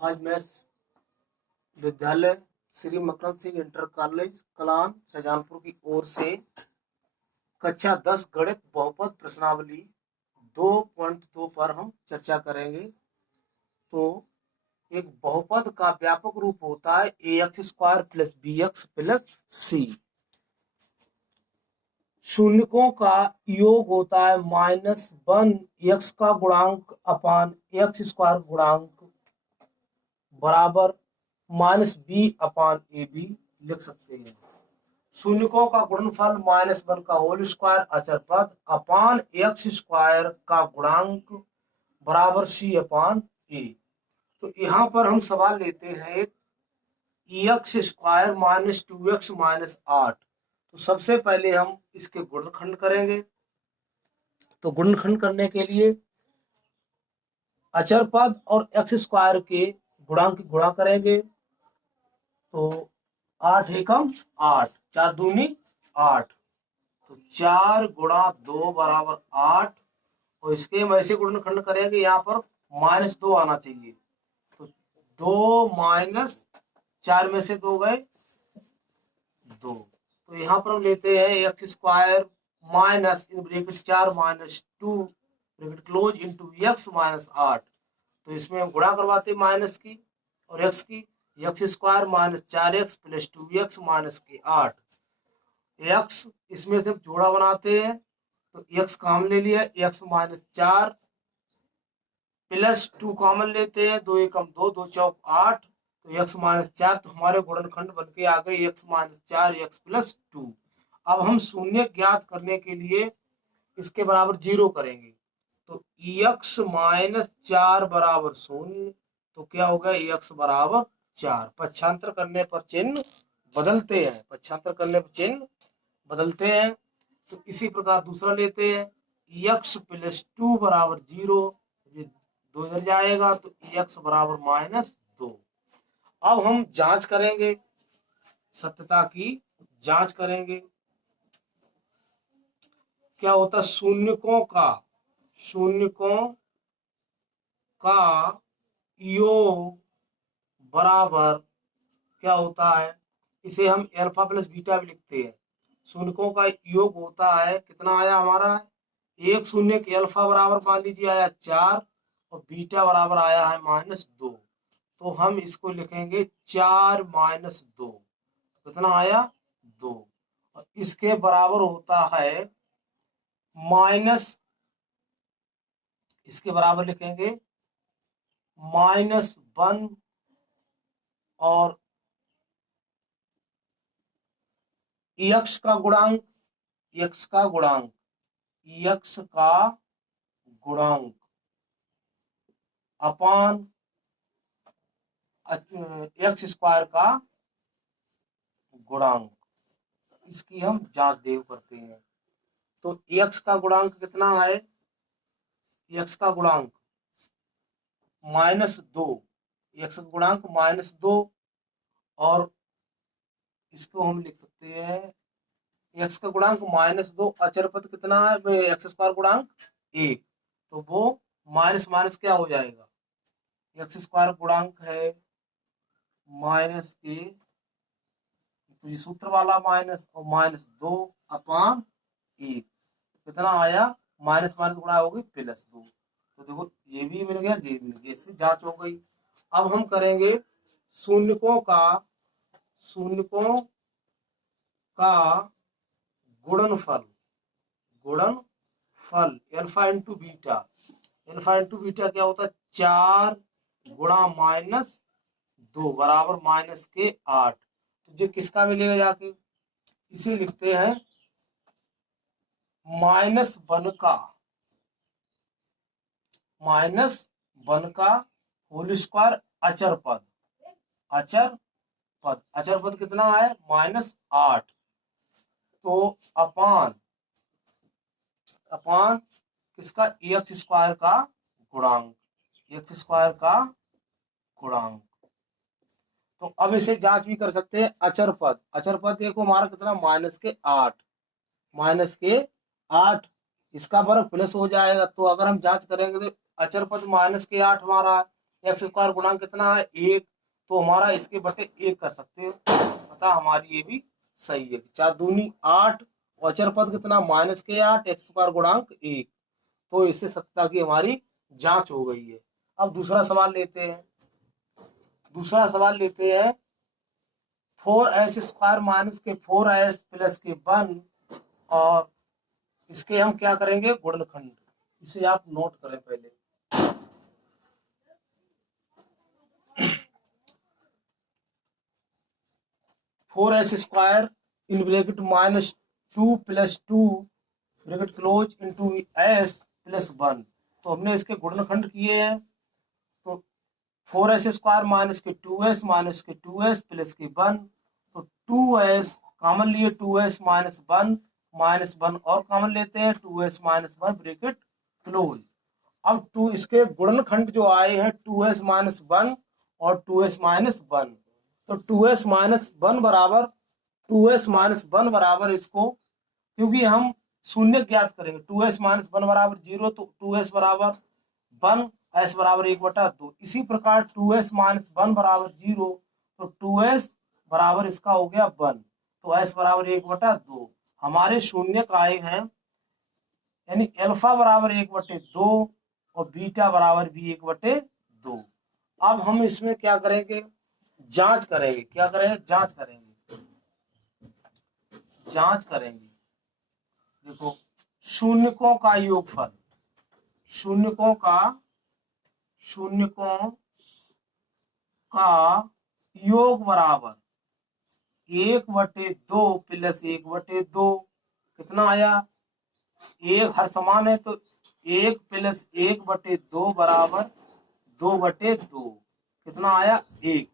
आज मैं विद्यालय श्री मक्कम सिंह इंटर कॉलेज कलान शाहजहांपुर की ओर से कक्षा 10 गणित बहुपद प्रश्नावली 2.2 पर हम चर्चा करेंगे। तो एक बहुपद का व्यापक रूप होता है ax² + bx + c। शून्यकों का योग होता है -1 x का गुणांक अपान x² गुणांक बराबर -b/ab लिख सकते हैं। शून्यकों का गुणनफल -1 का होल स्क्वायर अचर पद अपान x² का गुणांक बराबर c/a। तो यहाँ पर हम सवाल लेते हैं x² - 2x - 8। तो सबसे पहले हम इसके गुणनखंड करेंगे। तो गुणनखंड करने के लिए अचर पद और x² के गुणांक की गुणा करेंगे। तो 8 एकम 8, 4 दूनी 8, तो 4 × 2 = 8। और इसके हम ऐसे गुणनखंड करेंगे, यहाँ पर -2 आना चाहिए। तो 2 - 4 में से 2 गए 2। तो यहाँ पर हम लेते हैं x² - 4 - 2 × x - 8। तो इसमें हम गुणा करवाते माइनस की और x की। x² - 4x + 2x - 8। x इसमें से जोड़ा बनाते हैं, तो x कॉमन ले लिया, x - 4 + 2 कॉमन लेते हैं, 2 एकम 2, 2 चौक 8। तो x - 4, तो हमारे गुणनखंड बन के आ गए x - 4 x + 2। अब हम शून्य ज्ञात करने के लिए इसके बराबर 0 करेंगे। तो x - 4 = 0। तो क्या होगा, x = 4। पक्षांतर करने पर चिन्ह बदलते हैं, पक्षांतर करने पर चिन्ह बदलते हैं। तो इसी प्रकार दूसरा लेते हैं, x + 2 = 0। 2 इधर जाएगा, तो x = -2। अब हम जांच करेंगे, सत्यता की जांच करेंगे। क्या होता है, शून्यकों का योग बराबर क्या होता है, इसे हम अल्फा + बीटा भी लिखते हैं। शून्यकों का योग होता है, कितना आया हमारा, एक शून्य के अल्फा बराबर मान लीजिए आया 4 और बीटा बराबर आया है -2। तो हम इसको लिखेंगे 4 - 2। कितना आया, 2। और इसके बराबर होता है इसके बराबर लिखेंगे -1 और x का गुणांक अपान x² का गुणांक। इसकी हम जांच देव करते हैं। तो x का गुणांक कितना है, x का गुणांक -2, x का गुणांक -2। और इसको हम लिख सकते हैं, x का गुणांक -2, अचर पद कितना है, x² गुणांक 1। तो वो माइनस माइनस क्या हो जाएगा, x² गुणांक है माइनस के, तो ये सूत्र वाला माइनस और -2 अपान 1। कितना आया, माइनस माइनस गुणा होगी +2। तो देखो ये भी मिल गया, ये भी मिल गया, इससे जांच हो गई। अब हम करेंगे शून्यकों का गुणनफल अल्फा × बीटा। अल्फा × बीटा क्या होता है, 4 × -2 बराबर -8। तो जो किसका मिलेगा जाके, इसे लिखते हैं -1 का होल स्क्वायर अचर पद कितना है, -8। तो अपान किसका, x² का गुणांक। तो अब इसे जांच भी कर सकते हैं, अचर पद देखो हमारा कितना, -8। इसका वर्ग प्लस हो जाएगा। तो अगर हम जांच करेंगे तो अचर पद -8 हमारा है, एक्स स्क्वायर गुणांक कितना है 1, तो हमारा इसके बटे 1 कर सकते हो, अतः हमारी ये भी सही है। 4 दूनी 8 और अचर पद कितना -8 एक्स स्क्वायर गुणांक 1, तो इससे सत्ता की हमारी जांच हो गई है। अब दूसरा सवाल लेते हैं। दूसरा सवाल लेते हैं 4s स्क्वायर माइनस के 4s प्लस के 1, और इसके हम क्या करेंगे गुणनखंड। इसे आप नोट करें पहले। 4s square in bracket -2 + 2 bracket close into s + 1, तो हमने इसके गुणनखंड किए हैं। तो 4s स्क्वायर माइनस के 2s माइनस के 2s प्लस के 1, तो 2s कॉमन लिए 2s -1 और कॉमन लेते हैं 2s -1 ब्रैकेट क्लोज। अब 2 इसके गुणनखंड जो आए हैं 2s -1 और 2s -1, तो 2s -1 बराबर 2s -1 बराबर इसको, क्योंकि हम शून्य ज्ञात करेंगे 2s -1 बराबर 0, तो 2s बराबर 1, s बराबर 1/2। इसी प्रकार 2s -1 बराबर 0, तो 2s बराबर इसका हो गया 1, तो s बराबर 1/2। हमारे शून्य का आए हैं, यानी अल्फा बराबर 1/2 और बीटा बराबर भी 1/2। अब हम इसमें क्या करेंगे जांच करेंगे। क्या करेंगे जांच करेंगे। जांच करेंगे। देखो शून्यकों का योगफल, शून्यकों का योग बराबर 1/2 प्लस 1/2, कितना आया 1, हर समान है तो 1 प्लस 1/2 बराबर 2/2, कितना आया 1।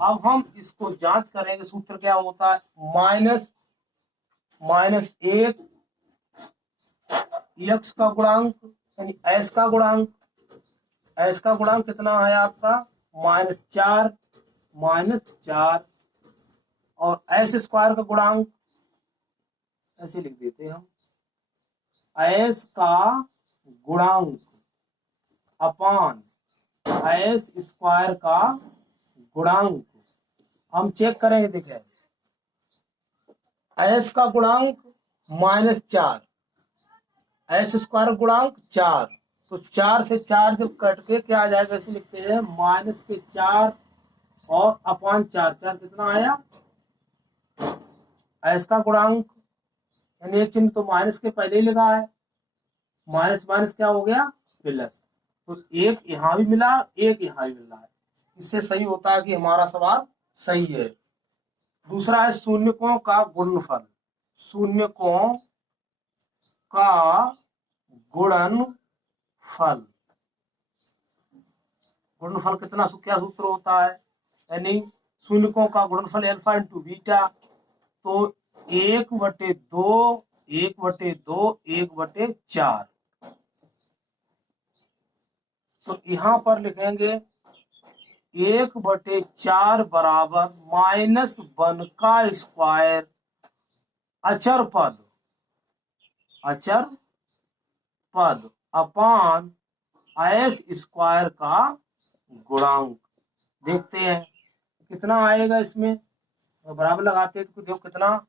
अब हम इसको जांच करेंगे। सूत्र क्या होता है -1 x का गुणांक यानी s का गुणांक, s का गुणांक कितना है आपका -4 और s स्क्वायर का गुणांक ऐसे लिख देते हैं हम, s का गुणांक अपान s स्क्वायर का गुणांक। हम चेक करेंगे। देखें s का गुणांक -4, s स्क्वायर गुणांक 4, तो 4 से 4 जब कट के क्या आ जाएगा ऐसे लिखते हैं -4 और अपान 4, 4 कितना आया s का गुणांक, यानी एक चिन्ह तो माइनस के पहले ही लगा है, माइनस माइनस क्या हो गया प्लस, तो एक यहां भी मिला एक यहां भी मिला है। इससे सही होता है कि हमारा सवाल सही है। दूसरा है शून्यकों का गुणनफल। शून्यकों का गुणनफल, गुणनफल कितना क्या सूत्र होता है, यानी शून्यकों का गुणनफल अल्फा इंटू बीटा, तो 1/2 1/2 1/4, तो यहां पर लिखेंगे 1/4 बराबर -1 का स्क्वायर अचर पद अपान s स्क्वायर का गुणांक। देखते हैं कितना आएगा इसमें, बराबर लगाते हैं तो देखो कितना,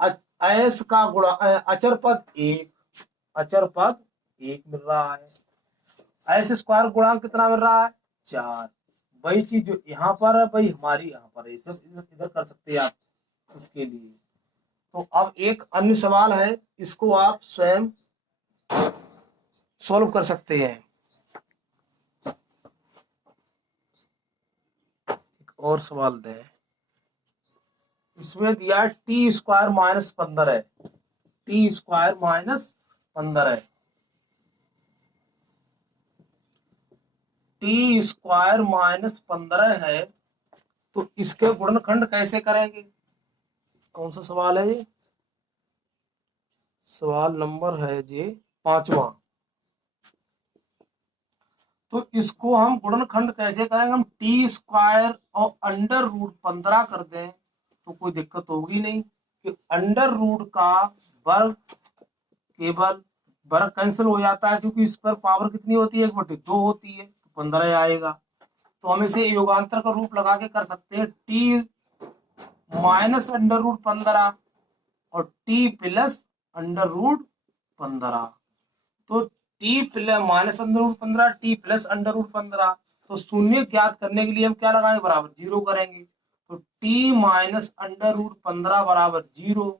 s का गुणा अचर पद 1 मिल रहा है, s स्क्वायर गुणांक कितना मिल रहा है 4। वही चीज जो यहाँ पर है वही हमारी यहाँ पर है, सब इधर कर सकते हैं आप इसके लिए। तो अब एक अन्य सवाल है, इसको आप स्वयं सॉल्व कर सकते हैं। एक और सवाल दे, इसमें दिया टी स्क्वायर -15 है, टी स्क्वायर -15 है, टी स्क्वायर -15 है, तो इसके गुणनखंड कैसे करेंगे। कौन सा सवाल है ये, सवाल नंबर है जी 5वां। तो इसको हम गुणनखंड कैसे करेंगे, हम टी स्क्वायर और √15 कर दें तो कोई दिक्कत होगी नहीं, कि √√ का वर्ग केवल वर्ग कैंसिल हो जाता है, क्योंकि इस पर पावर कितनी होती है 1/2 होती है, तो 15 आएगा। तो हम इसे योगांतर का रूप लगा के कर सकते हैं, टी माइनस अंडर रूट 15 और टी प्लस अंडर रूट 15। तो t plus minus under root 15 t plus under root 15। तो शून्य ज्ञात करने के लिए हम क्या लगाएंगे, बराबर 0 करेंगे। तो टी माइनस अंडर रूट 15 बराबर 0।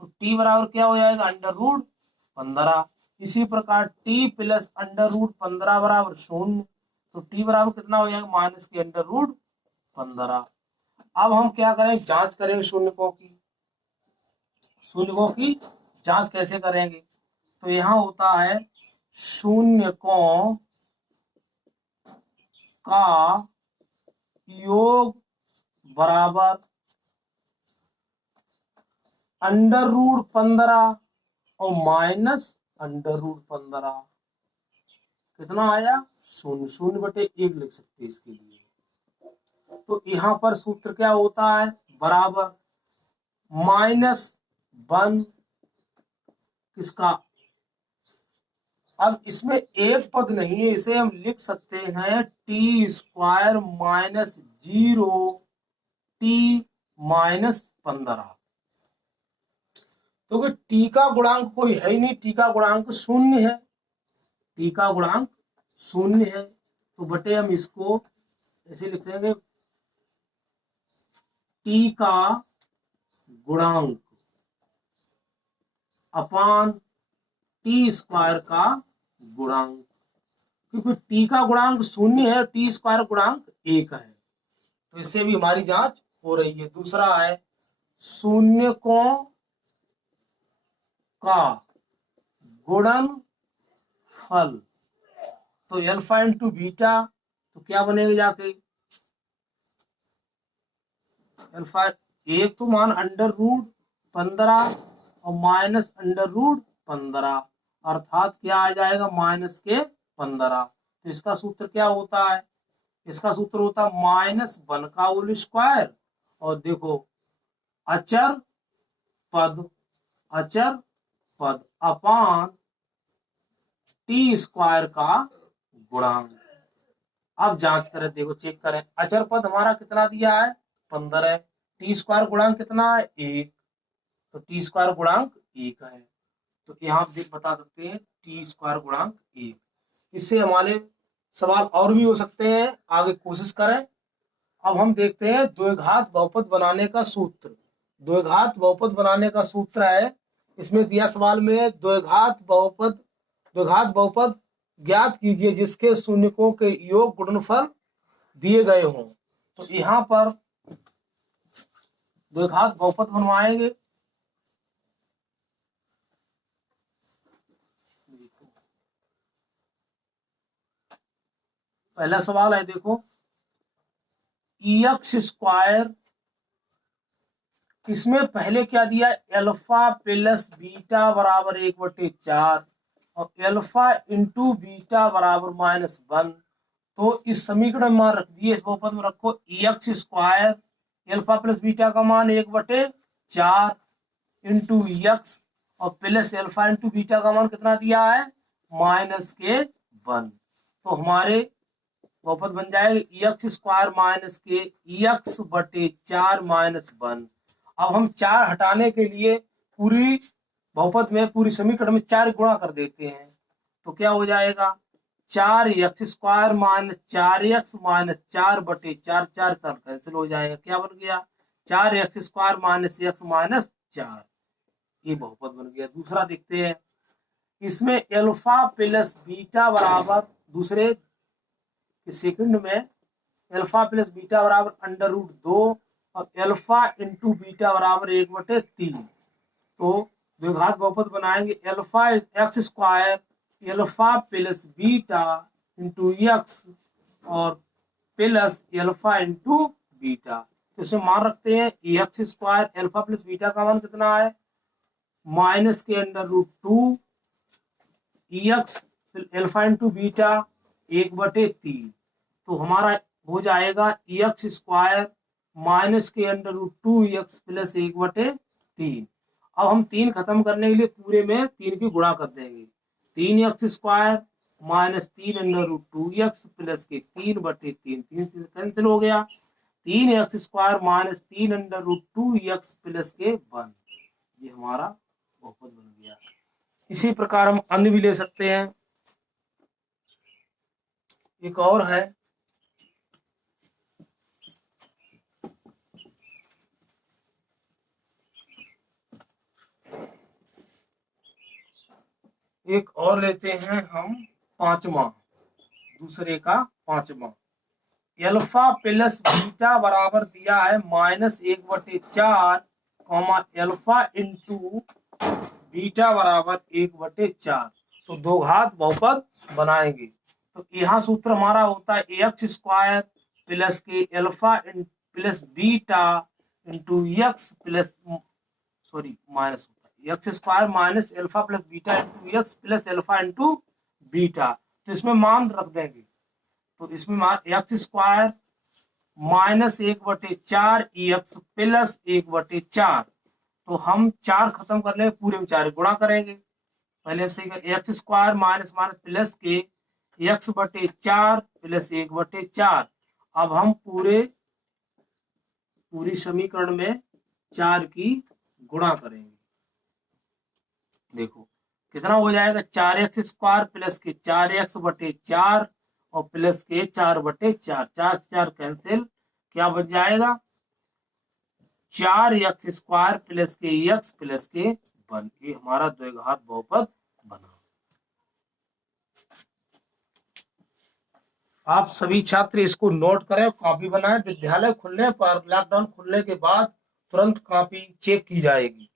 तो टी बराबर क्या हो जाएगा, अंडर रूट 15। इसी प्रकार टी प्लस अंडर रूट 15 बराबर 0। तो टी बराबर कितना हो जाएगा, माइनस के अंडर रूट 15। अब हम क्या करें, जांच करेंगे शून्यकों की। शून्यकों की जांच कैसे करेंगे, तो यहाँ होता है शून्यकों का योग बराबर अंडर रूट 15 और माइनस अंडर रूट 15। कितना आया, 0। 0/1 लिख सकते हैं इसके लिए। तो यहाँ पर सूत्र क्या होता है, बराबर -1 किसका, अब इसमें एक पद नहीं है, इसे हम लिख सकते हैं T square minus 0 T minus 15। तो टी का गुणांक कोई है ही नहीं, टी का गुणांक 0 है, टी का गुणांक 0 है। तो बटे हम इसको ऐसे लिख देंगे, टी का गुणांक अपान टी स्क्वायर का गुणांक, क्योंकि टी का गुणांक 0 है, टी स्क्वायर गुणांक 1 है। तो इससे भी हमारी जांच हो रही है। दूसरा है शून्यकों का गुणनफल। तो अल्फा इंटू बीटा, तो क्या बनेगा जाके, अल्फा एक तो मान अंडर रूट 15 और माइनस अंडर रूट 15, अर्थात क्या आ जाएगा, माइनस के 15। तो इसका सूत्र क्या होता है, इसका सूत्र होता है -1 का होल स्क्वायर और देखो अचर पद, अचर पद अपान टी स्क्वायर का गुणांक। अब जांच करें, देखो चेक करें, अचर पद हमारा कितना दिया है, 15। टी स्क्वायर गुणांक कितना है, 1। तो टी स्क्वायर गुणांक 1 है। तो यहाँ आप देख बता सकते हैं टी स्क्वायर गुणांक 1। इससे हमारे सवाल और भी हो सकते हैं, आगे कोशिश करें। अब हम देखते हैं द्विघात बहुपद बनाने का सूत्र। द्विघात बहुपद बनाने का सूत्र है, इसमें दिया सवाल में द्विघात बहुपद ज्ञात कीजिए जिसके शून्यकों के योग गुणनफल दिए गए हों। तो यहाँ पर द्विघात बहुपद बनवाएंगे। पहला सवाल है, देखो एक्स स्क्वायर, इसमें पहले क्या दिया, अल्फा प्लस बीटा बराबर 1/4 और अल्फा इंटू बीटा बराबर -1। तो इस समीकरण में मान रख दिए, इस बहुपद में रखो x square, alpha plus beta का मान 1/4 इंटू एक्स और प्लस अल्फा इंटू बीटा का मान कितना दिया है, -1। तो हमारे बहुपद बन जाएगा एक्स स्क्वायर माइनस के x/4 -1। अब हम 4 हटाने के लिए पूरी बहुपद में, पूरी समीकरण में 4 गुणा कर देते हैं। तो क्या हो जाएगा, 4x स्क्वायर -4x -4/4, 4 कैंसिल हो जाएगा, क्या बन गया, 4x स्क्वायर -x -4। ये बहुपद बन गया। दूसरा देखते हैं, इसमें अल्फा प्लस बीटा बराबर, दूसरे सेकंड में अल्फा प्लस बीटा बराबर √2 और अल्फा इंटू बीटा बराबर 1/3। तो द्विघात बहुपद बनाएंगे, alpha x square alpha plus beta into x और प्लस अल्फा इंटू बीटा। तो इसे मान रखते हैं x square, alpha plus beta का मान कितना है, माइनस के √2 एक्स अल्फा इंटू बीटा 1/3। तो हमारा हो जाएगा एक्स स्क्वायर माइनस के √2 एक्स प्लस 1/3। अब हम 3 खत्म करने के लिए पूरे में 3 की गुणा कर देंगे, 3x square minus 3√2x plus के 3/3, 3 कैंसिल हो गया, 3x² माइनस 3√2x प्लस के 1, ये हमारा बहुपद बन गया। इसी प्रकार हम अन्य भी ले सकते हैं। एक और है, एक और लेते हैं हम पांचवा, दूसरे का पांचवा। अल्फा प्लस बीटा बराबर दिया है -1/4 अल्फा इंटू बीटा बराबर 1/4, तो दो घात बहुपद बनाएंगे। तो यहाँ सूत्र हमारा होता है x² प्लस के alpha plus beta into x plus minus होता है x² minus alpha plus beta into x plus alpha into beta. तो इसमें मान रख देंगे, तो इसमें x² माइनस 1/4 एक्स प्लस 1/4, तो हम 4 खत्म कर लेंगे, पूरे में 4 गुणा करेंगे। पहले सही कर, x² माइनस माइनस प्लस के x/4 प्लस 1/4। अब हम पूरी समीकरण में 4 की गुणा करेंगे। देखो कितना हो जाएगा, 4x² प्लस के 4x/4 और प्लस के 4/4, 4 कैंसिल, क्या बच जाएगा 4x² प्लस के x प्लस के 1, ये हमारा द्विघात बहुपद बना। आप सभी छात्र इसको नोट करें, कॉपी बनाएं। विद्यालय खुलने पर, लॉकडाउन खुलने के बाद तुरंत कॉपी चेक की जाएगी।